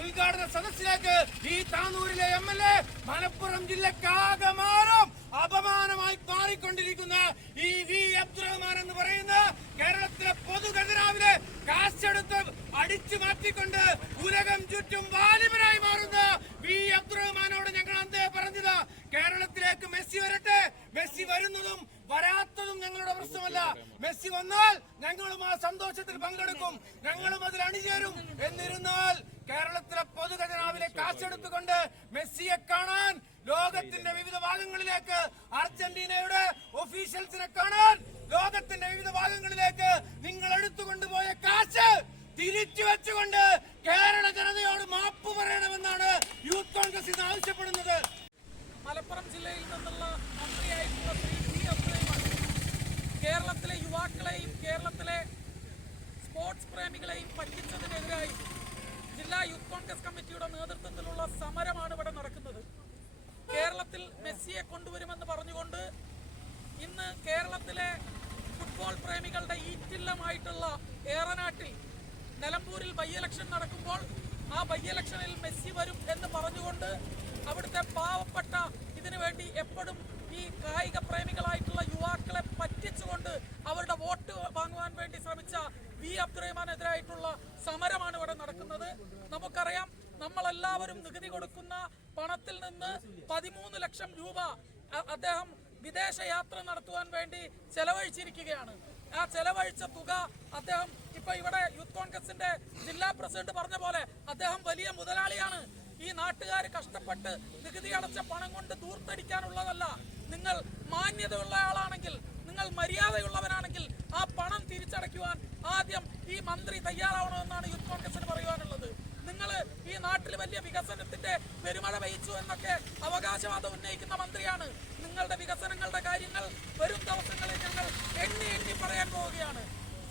ഉദ്ഘാടന സദസ്സിലേക്ക് ഈ താനൂരിലെ MLA മലപ്പുറം ജില്ലക്കാകമാനം അപമാനമായി മാറിക്കൊണ്ടിരിക്കുന്ന ഈ വി അബ്ദുറഹ്മാൻ എന്ന് പറയുന്ന കേരളത്തിലെ പൊതുഖജനാവിലെ കാശെടുത്ത് അടിച്ചു മാറ്റിക്കൊണ്ട് ഉലകം ചുറ്റും വാലിബനായി മാറുന്ന വി അബ്ദുറഹ്മാനോട് ഞങ്ങൾ അന്തേ പറഞ്ഞത് കേരളത്തിലേക്ക് മെസ്സി വരട്ടെ. മെസ്സി വരുന്നതും വരാത്തതും ഞങ്ങളുടെ പ്രശ്നമല്ല. മെസ്സി വന്നാൽ ഞങ്ങളും ആ സന്തോഷത്തിൽ പങ്കെടുക്കും, ഞങ്ങളും അതിൽ അണിചേരും. എന്നിരുന്നാൽ കേരളത്തിലെ പൊതുഖജനാവിലെ കാശെടുത്തുകൊണ്ട് മെസ്സിയെ കാണാൻ ലോകത്തിന്റെ വിവിധ ഭാഗങ്ങളിലേക്ക്, അർജന്റീനയുടെ ഒഫീഷ്യൽസിനെ കാണാൻ ലോകത്തിന്റെ വിവിധ ഭാഗങ്ങളിലേക്ക് നിങ്ങൾ എടുത്തുകൊണ്ടുപോയ കാശ് തിരിച്ചു വെച്ചുകൊണ്ട് കേരള ജനതയോട് മാപ്പ് പറയണമെന്നാണ് യൂത്ത് കോൺഗ്രസ് ഇന്ന് ആവശ്യപ്പെടുന്നത്. മലപ്പുറം ജില്ലയിൽ നിന്നുള്ള മന്ത്രിയായിട്ടുള്ള ശ്രീ വി അബ്ദുറഹ്മാൻ കേരളത്തിലെ യുവാക്കളെയും കേരളത്തിലെ സ്പോർട്സ് പ്രേമികളെയും പറ്റിച്ചതിനെതിരായി ജില്ലാ യൂത്ത് കോൺഗ്രസ് കമ്മിറ്റിയുടെ നേതൃത്വത്തിലുള്ള സമരമാണ് ഇവിടെ നടക്കുന്നത്. കേരളത്തിൽ മെസ്സിയെ കൊണ്ടുവരുമെന്ന് പറഞ്ഞുകൊണ്ട് ഇന്ന് കേരളത്തിലെ ഫുട്ബോൾ പ്രേമികളുടെ ഈറ്റില്ലമായിട്ടുള്ള ഏറനാട്ടിൽ നിലമ്പൂരിൽ ബൈ ഇലക്ഷൻ നടക്കുമ്പോൾ ആ ബൈ ഇലക്ഷനിൽ മെസ്സി വരും എന്ന് പറഞ്ഞുകൊണ്ട് അവിടുത്തെ പാവപ്പെട്ട ഇതിനു വേണ്ടി എപ്പോഴും ഈ കായിക പ്രേമികളായിട്ടുള്ള യുവാക്കളെ പറ്റിച്ചുകൊണ്ട് അവരുടെ വോട്ട് വാങ്ങുവാൻ വേണ്ടി ശ്രമിച്ച വി അബ്ദുറഹ്മാനെതിരായിട്ടുള്ള സമരമാണ് ഇവിടെ നടക്കുന്നത്. നമുക്കറിയാം, നമ്മളെല്ലാവരും നികുതി കൊടുക്കുന്ന പണത്തിൽ നിന്ന് 13 ലക്ഷം രൂപ അദ്ദേഹം വിദേശയാത്ര നടത്തുവാൻ വേണ്ടി ചെലവഴിച്ചിരിക്കുകയാണ്. ആ ചെലവഴിച്ച തുക അദ്ദേഹം ഇപ്പൊ ഇവിടെ യൂത്ത് കോൺഗ്രസിന്റെ ജില്ലാ പ്രസിഡന്റ് പറഞ്ഞ പോലെ അദ്ദേഹം വലിയ മുതലാളിയാണ്. ഈ നാട്ടുകാർ കഷ്ടപ്പെട്ട് നികുതി അടച്ച പണം കൊണ്ട് ദൂർത്തടിക്കാനുള്ളതല്ല. നിങ്ങൾ മാന്യതയുള്ള ആളാണെങ്കിൽ, നിങ്ങൾ മര്യാദയുള്ളവനാണെങ്കിൽ ആ പണം തിരിച്ചടയ്ക്കുവാൻ ആദ്യം ഈ മന്ത്രി തയ്യാറാവണമെന്നാണ് യൂത്ത് കോൺഗ്രസിന് പറയുവാനുള്ളത്. ഞങ്ങള് ഈ നാട്ടിൽ വലിയ വികസനത്തിന്റെ പെരുമഴ പെയ്ച്ചു എന്നൊക്കെ അവകാശവാദം ഉന്നയിക്കുന്ന മന്ത്രിയാണ്. നിങ്ങളുടെ വികസനങ്ങളുടെ കാര്യങ്ങൾ വരും ദിവസങ്ങളിൽ ഞങ്ങൾ എണ്ണി പറയാൻ പോവുകയാണ്.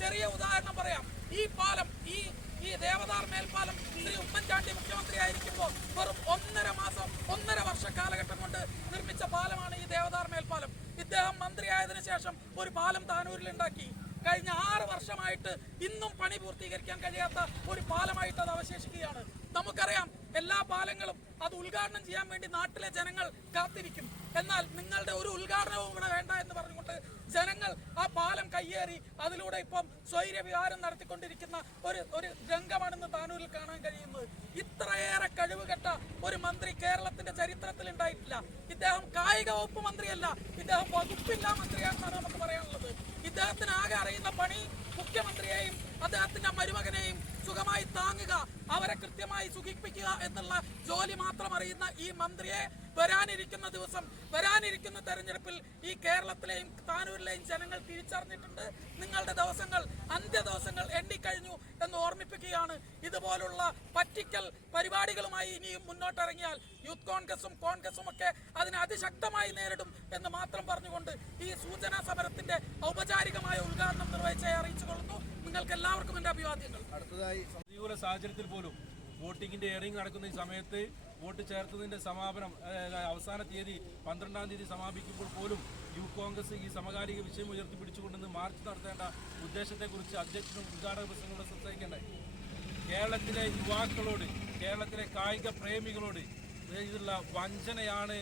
ചെറിയ ഉദാഹരണം പറയാം. ഈ പാലം ഈ ദേവദാർ മേൽപ്പാലം ശ്രീ ഉമ്മൻചാണ്ടി മുഖ്യമന്ത്രി ആയിരിക്കുമ്പോൾ വെറും 1.5 വർഷ കാലഘട്ടം കൊണ്ട് നിർമ്മിച്ച പാലമാണ് ഈ ദേവദാർ മേൽപ്പാലം. ഇദ്ദേഹം മന്ത്രിയായതിനു ശേഷം ഒരു പാലം താനൂരിൽ ഉണ്ടാക്കി. കഴിഞ്ഞ 6 വർഷമായിട്ട് ഇന്നും പണി പൂർത്തീകരിക്കാൻ കഴിയാത്ത ഒരു പാലമായിട്ട് അത് അവശേഷിക്കുകയാണ്. നമുക്കറിയാം, എല്ലാ പാലങ്ങളും അത് ഉദ്ഘാടനം ചെയ്യാൻ വേണ്ടി നാട്ടിലെ ജനങ്ങൾ കാത്തിരിക്കും. എന്നാൽ നിങ്ങളുടെ ഒരു ഉദ്ഘാടനവും ഇവിടെ വേണ്ട എന്ന് പറഞ്ഞുകൊണ്ട് ജനങ്ങൾ ആ പാലം കയ്യേറി അതിലൂടെ ഇപ്പം സ്വൈര്യവിഹാരം നടത്തിക്കൊണ്ടിരിക്കുന്ന ഒരു രംഗമാണെന്ന് താനൂരിൽ കാണാൻ കഴിയുന്നത്. ഇത്രയേറെ കഴിവുകെട്ട ഒരു മന്ത്രി കേരളത്തിന്റെ ചരിത്രത്തിൽ ഉണ്ടായിട്ടില്ല. ഇദ്ദേഹം കായിക വകുപ്പ് മന്ത്രിയല്ല, ഇദ്ദേഹം വകുപ്പില്ലാ മന്ത്രിയാണെന്നാണ് നമുക്ക് പറയാനുള്ളത്. ഇദ്ദേഹത്തിന് ആകെ അറിയുന്ന പണി മുഖ്യമന്ത്രിയെയും അദ്ദേഹത്തിന്റെ മരുമകനെയും സുഖമായി താങ്ങുക, അവരെ കൃത്യമായി സുഖിപ്പിക്കുക എന്നുള്ള ജോലി മാത്രം അറിയുന്ന ഈ മന്ത്രിയെ വരാനിരിക്കുന്ന ദിവസം, വരാനിരിക്കുന്ന തെരഞ്ഞെടുപ്പിൽ ഈ കേരളത്തിലെയും താനൂരിലെയും ജനങ്ങൾ തിരിച്ചറിഞ്ഞിട്ടുണ്ട്. നിങ്ങളുടെ ദിവസങ്ങൾ, അന്ത്യ ദിവസങ്ങൾ എണ്ണിക്കഴിഞ്ഞു എന്ന് ഓർമ്മിപ്പിക്കുകയാണ്. ഇതുപോലുള്ള പറ്റിക്കൽ പരിപാടികളുമായി ഇനിയും മുന്നോട്ടിറങ്ങിയാൽ യൂത്ത് കോൺഗ്രസും ഒക്കെ അതിനെ അതിശക്തമായി നേരിടും എന്ന് മാത്രം പറഞ്ഞുകൊണ്ട് ഈ സൂചനാ സമരത്തിന്റെ ഔപചാരികമായ ഉദ്ഘാടനം നിർവഹിച്ചായി അറിയിച്ചുകൊള്ളുന്നു. നിങ്ങൾക്ക് എല്ലാവർക്കും എന്റെ അഭിവാദ്യങ്ങൾ. അടുത്തതായി പ്രതികൂല സാഹചര്യത്തിൽ പോലും വോട്ടിങ്ങിന്റെ എയറിംഗ് നടക്കുന്ന ഈ സമയത്ത് വോട്ട് ചേർത്തതിന്റെ സമാപനം അവസാന തീയതി 12-ാം തീയതി സമാപിക്കുമ്പോൾ പോലും യൂത്ത് കോൺഗ്രസ് ഈ സമകാലിക വിഷയം ഉയർത്തിപ്പിടിച്ചുകൊണ്ടെന്ന് മാർച്ച് നടത്തേണ്ട ഉദ്ദേശത്തെക്കുറിച്ച് അധ്യക്ഷനും ഉദ്ഘാടക പ്രസംഗങ്ങളോട് സംസാരിക്കേണ്ടായി. കേരളത്തിലെ യുവാക്കളോട്, കേരളത്തിലെ കായിക പ്രേമികളോട് ഇതിലുള്ള വഞ്ചനയാണ്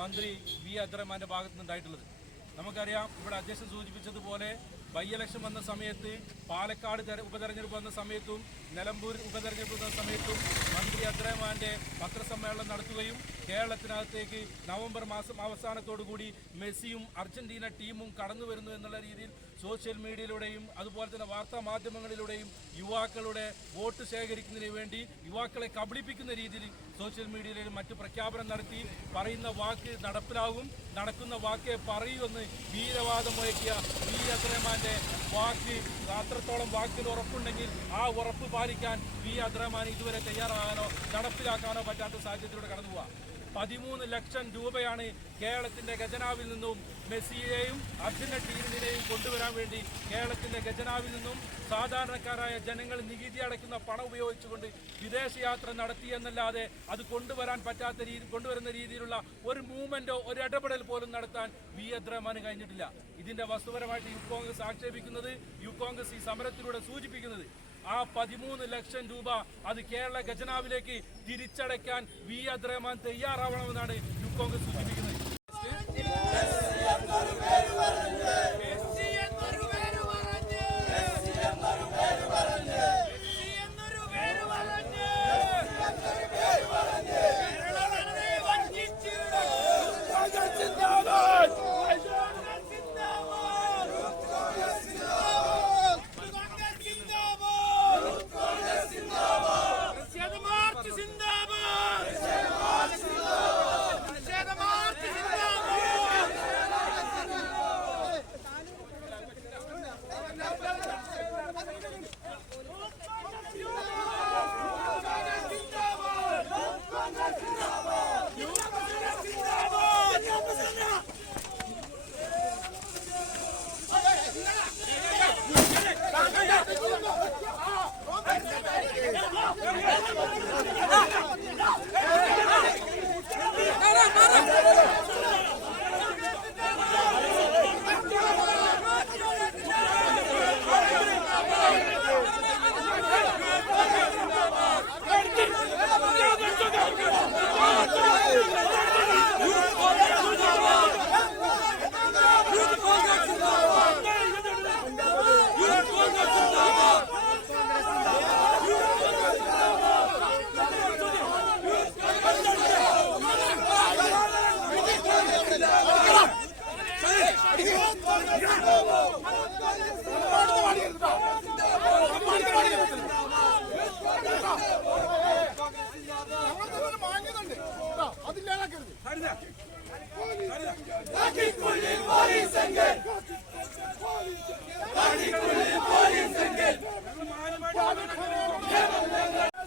മന്ത്രി വി അബ്ദുറഹ്മാന്റെ ഭാഗത്തു നിന്നുണ്ടായിട്ടുള്ളത്. നമുക്കറിയാം, ഇവിടെ അധ്യക്ഷൻ സൂചിപ്പിച്ചതുപോലെ ബൈ ഇലക്ഷൻ വന്ന സമയത്ത്, പാലക്കാട് ഉപതെരഞ്ഞെടുപ്പ് വന്ന സമയത്തും, നിലമ്പൂർ ഉപതെരഞ്ഞെടുപ്പ് വന്ന സമയത്തും മന്ത്രി അബ്ദുറഹ്മാന്റെ പത്രസമ്മേളനം നടത്തുകയും കേരളത്തിനകത്തേക്ക് നവംബർ മാസം അവസാനത്തോടുകൂടി മെസ്സിയും അർജന്റീന ടീമും കടന്നു വരുന്നു എന്നുള്ള രീതിയിൽ സോഷ്യൽ മീഡിയയിലൂടെയും അതുപോലെ തന്നെ വാർത്താ മാധ്യമങ്ങളിലൂടെയും യുവാക്കളുടെ വോട്ട് ശേഖരിക്കുന്നതിന് വേണ്ടി യുവാക്കളെ കബളിപ്പിക്കുന്ന രീതിയിൽ സോഷ്യൽ മീഡിയയിലും മറ്റ് പ്രഖ്യാപനം നടത്തി പറയുന്ന വാക്ക് നടപ്പിലാകും, നടക്കുന്ന വാക്കേ പറയൂന്ന് വീരവാദം മുഴക്കിയ വി അബ്ദുറഹ്മാന്റെ വാക്ക് അത്രത്തോളം വാക്കിൽ ഉറപ്പുണ്ടെങ്കിൽ ആ ഉറപ്പ് പാലിക്കാൻ വി അബ്ദുറഹ്മാൻ ഇതുവരെ തയ്യാറാകാനോ നടപ്പിലാക്കാനോ പറ്റാത്ത സാഹചര്യത്തിലൂടെ കടന്നു പോവാ. 13 ലക്ഷം രൂപയാണ് കേരളത്തിന്റെ ഖജനാവിൽ നിന്നും മെസ്സിയെയും അർജന്റീന ടീമിനെയും കൊണ്ടുവരാൻ വേണ്ടി കേരളത്തിന്റെ ഖജനാവിൽ നിന്നും സാധാരണക്കാരായ ജനങ്ങൾ നികുതി അടയ്ക്കുന്ന പണം ഉപയോഗിച്ചുകൊണ്ട് വിദേശയാത്ര നടത്തിയെന്നല്ലാതെ അത് കൊണ്ടുവരുന്ന രീതിയിലുള്ള ഒരു മൂവ്മെന്റോ ഒരു ഇടപെടൽ പോലും നടത്താൻ വി അബ്ദുറഹ്മാന് കഴിഞ്ഞിട്ടില്ല. ഇതിന്റെ വസ്തുപരമായിട്ട് യൂത്ത് കോൺഗ്രസ് ആക്ഷേപിക്കുന്നത്, യൂത്ത് കോൺഗ്രസ് ഈ സമരത്തിലൂടെ സൂചിപ്പിക്കുന്നത്, ആ 13 ലക്ഷം രൂപ അത് കേരള ഖജനാവിലേക്ക് തിരിച്ചടയ്ക്കാൻ വി അബ്ദുറഹ്മാൻ തയ്യാറാവണമെന്നാണ് യൂത്ത് കോൺഗ്രസ് സൂചിപ്പിക്കുന്നത്.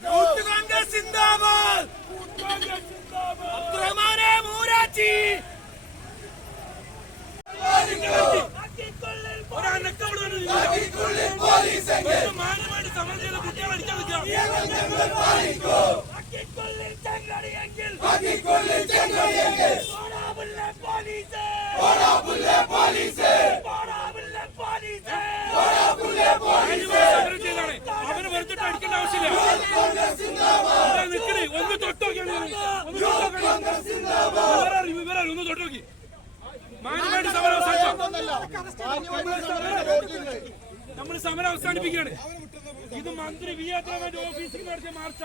യൂത്ത് അവന് വെറുതെ അടിക്കേണ്ട ആവശ്യമില്ല. നിൽക്കണേ ഒന്ന് തൊട്ടോക്കിയാണ് ഒന്ന് തൊട്ടോക്കി മാന്യമായിട്ട് സമരം നമ്മൾ സമരം അവസാനിപ്പിക്കുകയാണ്. ഇത് മന്ത്രി വി അബ്ദുറഹ്മാന്റെ ഓഫീസിൽ നടത്തിയ മാർച്ച.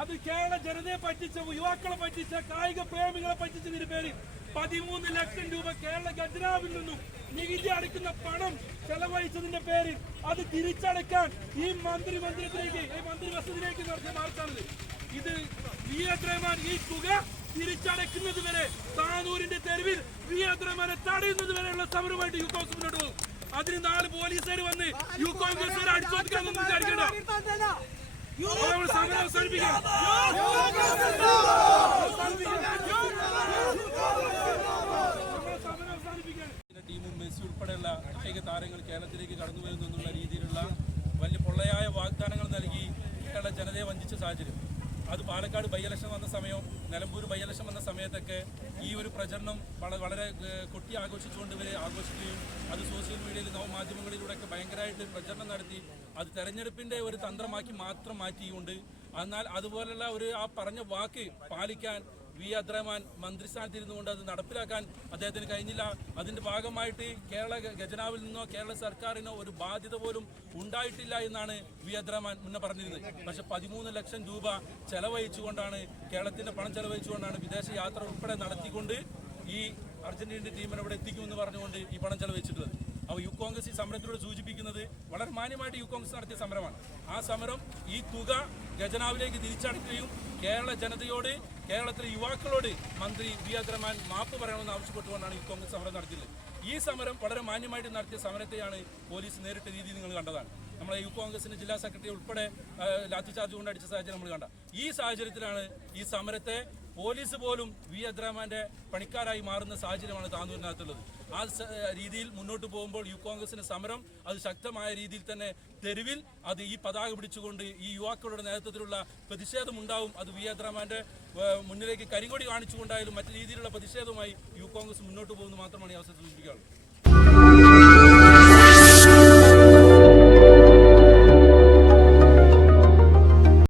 അത് കേരള ജനതയെ പറ്റിച്ച, യുവാക്കളെ പറ്റിച്ച, കായിക പ്രേമികളെ പറ്റിച്ചതിന് പേരിൽ 13 ലക്ഷം രൂപ കേരള ഖജനാവിൽ നിന്നും നികുതി അടയ്ക്കുന്ന പണം ചെലവഴിച്ചതിന്റെ പേരിൽ അത് തിരിച്ചടയ്ക്കാൻ ഈ മന്ത്രി വസതിയിലേക്ക് നടത്തിയ മാർച്ചാണിത്. ഇത് വി അബ്ദുറഹ്മാൻ ഈ തുക തിരിച്ചടയ്ക്കുന്നത് വരെ താനൂരിന്റെ തെരുവിൽ വി അബ്ദുറഹ്മാനെ തടയുന്നത് വരെയുള്ള സമരമായിട്ട് യു കോൺഗ്രസ് മുന്നോട്ട് പോകും. അതിന് 4 പോലീസുകാർ വന്ന് യു കോൺഗ്രസ് അടിച്ചോദിക്കാനൊന്നും വിചാരിക്കണ്ട. സമരം അവസാനിപ്പിക്കാം. ടീമും മെസ്സി ഉൾപ്പെടെയുള്ള കായിക താരങ്ങൾ കേരളത്തിലേക്ക് കടന്നു വരുന്നു എന്നുള്ള രീതിയിലുള്ള വലിയ പൊള്ളയായ വാഗ്ദാനങ്ങൾ നൽകി കേരള ജനതയെ വഞ്ചിച്ച സാഹചര്യം. അത് പാലക്കാട് ബൈ ഇലക്ഷൻ വന്ന സമയവും നിലമ്പൂർ ബൈ ഇലക്ഷൻ വന്ന സമയത്തൊക്കെ ഈ ഒരു പ്രചരണം വളരെ കൊട്ടി ആഘോഷിച്ചുകൊണ്ട് ഇവരെ ആഘോഷിക്കുകയും അത് സോഷ്യൽ മീഡിയയിൽ നവമാധ്യമങ്ങളിലൂടെയൊക്കെ ഭയങ്കരമായിട്ട് പ്രചരണം നടത്തി അത് തെരഞ്ഞെടുപ്പിന്റെ ഒരു തന്ത്രമാക്കി മാത്രം മാറ്റിയുകൊണ്ട്, എന്നാൽ അതുപോലുള്ള ആ പറഞ്ഞ വാക്ക് പാലിക്കാൻ വി അബ്ദുറഹ്മാൻ മന്ത്രിസ്ഥാനത്തിരുന്നു കൊണ്ട് അത് നടപ്പിലാക്കാൻ അദ്ദേഹത്തിന് കഴിഞ്ഞില്ല. അതിന്റെ ഭാഗമായിട്ട് കേരള ഖജനാവിൽ നിന്നോ കേരള സർക്കാരിനോ ഒരു ബാധ്യത പോലും ഉണ്ടായിട്ടില്ല എന്നാണ് വി അബ്ദുറഹ്മാൻ മുന്നേ പറഞ്ഞിരുന്നത്. പക്ഷെ 13 ലക്ഷം രൂപ ചെലവഴിച്ചുകൊണ്ടാണ്, കേരളത്തിന്റെ പണം ചെലവഴിച്ചുകൊണ്ടാണ് വിദേശ യാത്ര ഉൾപ്പെടെ നടത്തിക്കൊണ്ട് ഈ അർജന്റീനയുടെ ടീമിനെ ഇവിടെ എത്തിക്കുമെന്ന് പറഞ്ഞുകൊണ്ട് ഈ പണം ചെലവഴിച്ചിട്ടുള്ളത്. അപ്പോൾ യു കോൺഗ്രസ് ഈ സമരത്തിലൂടെ സൂചിപ്പിക്കുന്നത് വളരെ മാന്യമായിട്ട് യു കോൺഗ്രസ് നടത്തിയ സമരമാണ്. ആ സമരം ഈ തുക ഖജനാവിലേക്ക് തിരിച്ചടയ്ക്കുകയും കേരള ജനതയോട്, കേരളത്തിലെ യുവാക്കളോട് മന്ത്രി വി അബ്ദുറഹ്മാൻ മാപ്പ് പറയണമെന്ന് ആവശ്യപ്പെട്ടുകൊണ്ടാണ് യു കോൺഗ്രസ് സമരം നടത്തിയത്. ഈ സമരം വളരെ മാന്യമായിട്ട് നടത്തിയ സമരത്തെയാണ് പോലീസ് നേരിട്ട രീതി നിങ്ങൾ കണ്ടതാണ്. നമ്മളെ യു കോൺഗ്രസിന്റെ ജില്ലാ സെക്രട്ടറി ഉൾപ്പെടെ ലാത്തി ചാർജ് കൊണ്ട് അടിച്ച സാഹചര്യം നമ്മൾ കണ്ട. ഈ സാഹചര്യത്തിലാണ് ഈ സമരത്തെ പോലീസ് പോലും വി അബ്ദുറഹ്മാന്റെ പണിക്കാരായി മാറുന്ന സാഹചര്യമാണ് താനൂരിനകത്തുള്ളത്. ആ രീതിയിൽ മുന്നോട്ട് പോകുമ്പോൾ യു കോൺഗ്രസിന്റെ സമരം അത് ശക്തമായ രീതിയിൽ തന്നെ തെരുവിൽ അത് ഈ പതാക പിടിച്ചുകൊണ്ട് ഈ യുവാക്കളുടെ നേതൃത്വത്തിലുള്ള പ്രതിഷേധം ഉണ്ടാവും. അത് വി അബ്ദുറഹ്മാന്റെ മുന്നിലേക്ക് കരിങ്കൊടി കാണിച്ചുകൊണ്ടായാലും മറ്റു രീതിയിലുള്ള പ്രതിഷേധവുമായി യു കോൺഗ്രസ് മുന്നോട്ട് പോകുന്നത് മാത്രമാണ് ഈ അവസരത്തിൽ സൂചിപ്പിക്കാറുള്ളത്.